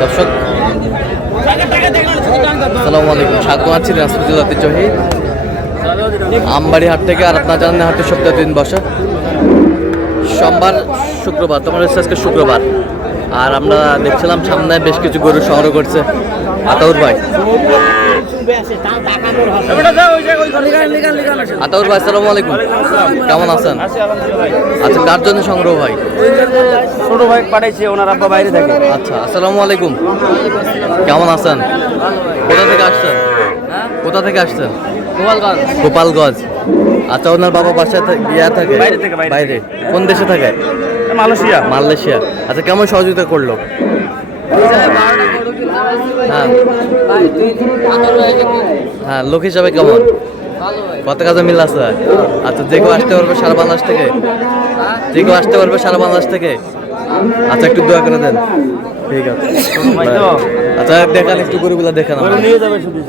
দর্শক আসসালামু আলাইকুম, স্বাগত আছি দিনাজপুর জেলা ঐতিহ্যবাহী আমবাড়ি হাট থেকে। আর আপনারা জানেন হাটের সপ্তাহে দিন বসে সোমবার, শুক্রবার। তোমার হচ্ছে আজকে শুক্রবার। আর আমরা দেখছিলাম সামনে বেশ কিছু গরু সংগ্রহ করছে আতাউর ভাই। আতাউর ভাই আসসালামু আলাইকুম, কেমন আছেন? আচ্ছা, কার জন্য সংগ্রহ ভাই? ছোট ভাই পাঠাইছে, ওনার আব্বা বাইরে থাকে। আচ্ছা, আসসালামু আলাইকুম, কেমন আছেন? কোথা থেকে আসছেন? কোথা থেকে আসছেন? গোপালগঞ্জ। গোপালগঞ্জ। আচ্ছা, ওনার বাবা বাসায় গিয়া থাকে? বাইরে থেকে। বাইরে। কোন দেশে থাকে? মালয়েশিয়া। মালয়েশিয়া। আচ্ছা, কেমন সহযোগিতা করলো? হ্যাঁ হ্যাঁ, লোক হিসাবে কেমন? কত কাজে মিল আছে? আচ্ছা, যে কেউ আসতে পারবে সারা বাংলাদেশ থেকে? যে কেউ আসতে পারবে সারা বাংলাদেশ থেকে? আচ্ছা, একটু দোয়া করে দেন। ঠিক আছে। আচ্ছা, দেখান একটু গরুগুলা, দেখান। নিয়ে যাবে শুধু।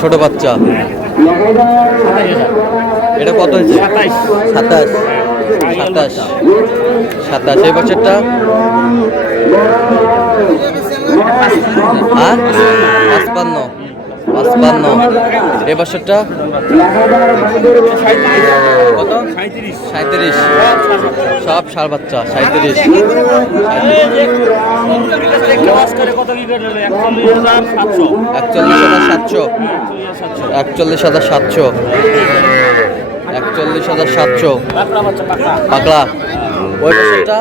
ছোট বাচ্চা। এটা কত হয়েছে? 27। 27। এই বছরটা 55। এই বছরটা কত? 37। সব ষাঁড় বাচ্চা। 37। 41,700। পাকড়া। ওই বছরটা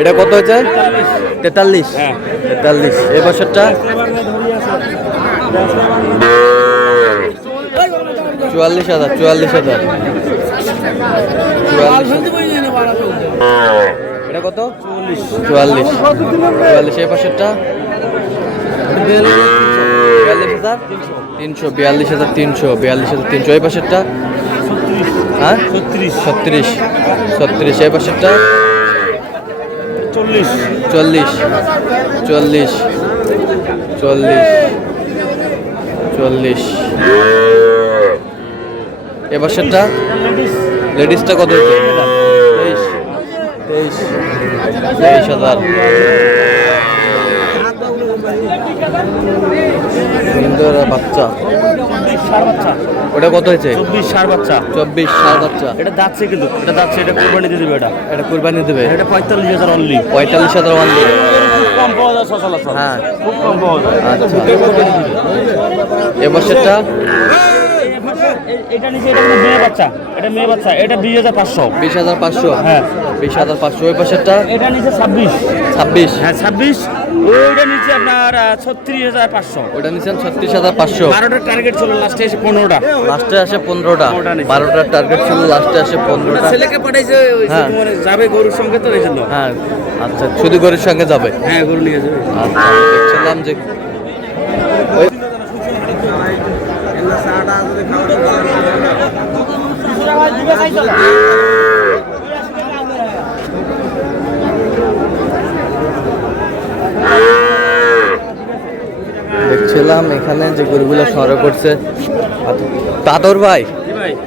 এটা কত হয়েছে? 43। 43। এই বছরটা 44,000। এটা কত? 44। এই বছরটা 42,300। 42,300। এই বছরটা হ্যাঁ 36। এই বছরটা 40। এ বছরটা লেডিসটা কত? 23,000। সুন্দর বাচ্চা। ওটা কত হয়েছে? 24 ষাঁড় বাচ্চা। 24 ষাঁড় বাচ্চা। এটা দাঁতছে, কিন্তু এটা দাঁতছে, এটা কুরবানি দিয়ে দেবে। এটা কুরবানি দেবে। এটা 45,000 অনলি। 45,000 অনলি। খুব কম পাওয়া যায় সচরাচর। হ্যাঁ, খুব কম পাওয়া যায়। আচ্ছা। এ বছরটা এটা নিচে, এটা মেয়ে বাচ্চা। এটা মেয়ে বাচ্চা। এটা 20,500। 20,500। হ্যাঁ, 20,500। ওই বছরটা এটা নিচে 26। 26। হ্যাঁ, 26। ওইটা নিচে আপনার 36,500। ওটা নিচ্ছেন 36,500। 12টার টার্গেট ছিল, লাস্টে এসে 15টা। লাস্টে আসে 15টা। 12টার টার্গেট ছিল, লাস্টে আসে 15টা। ছেলেকে পাঠাইছে, হ্যাঁ, যাবে গরুর সঙ্গে, তো এই জন্য। হ্যাঁ। আচ্ছা, শুধু গরুর সঙ্গে যাবে? হ্যাঁ, গরু নিয়ে যাবে। আচ্ছা, দেখছিলাম যে দেখছিলাম এখানে যে গরুগুলো সংগ্রহ করছে তাতর ভাই।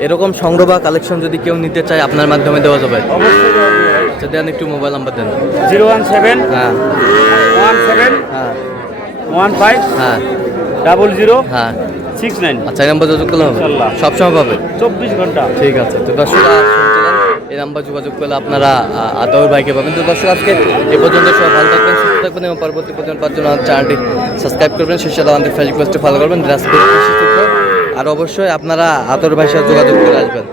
এরকম সংগ্রহ বা কালেকশন যদি কেউ নিতে চায় আপনার মাধ্যমে দেওয়া যাবে? আচ্ছা, দেন একটু মোবাইল নাম্বার দেন। 017 হ্যাঁ 17 হ্যাঁ 15 হ্যাঁ 00 হ্যাঁ 69। আচ্ছা, এই নাম্বার যোগাযোগ করলে হবে? ইনশাআল্লাহ সবসময় পাবে? 24 ঘন্টা। ঠিক আছে। তো দর্শক শুনছিলেন, এই নাম্বার যোগাযোগ করলে আপনারা আতাউর ভাইকে পাবেন। তো দর্শক, আজকে এ পর্যন্ত সবাই ভালো থাকবেন, সুস্থ থাকবেন এবং পরবর্তী পর্যন্ত পাওয়ার জন্য চ্যানেলটি সাবস্ক্রাইব করবেন। সেই সাথে আমাদের ফেসবুক পেজটি ফলো করবেন, দিনাজপুর কৃষি চিত্র। আর অবশ্যই আপনারা আতাউর ভাইয়ের সাথে যোগাযোগ করে আসবেন।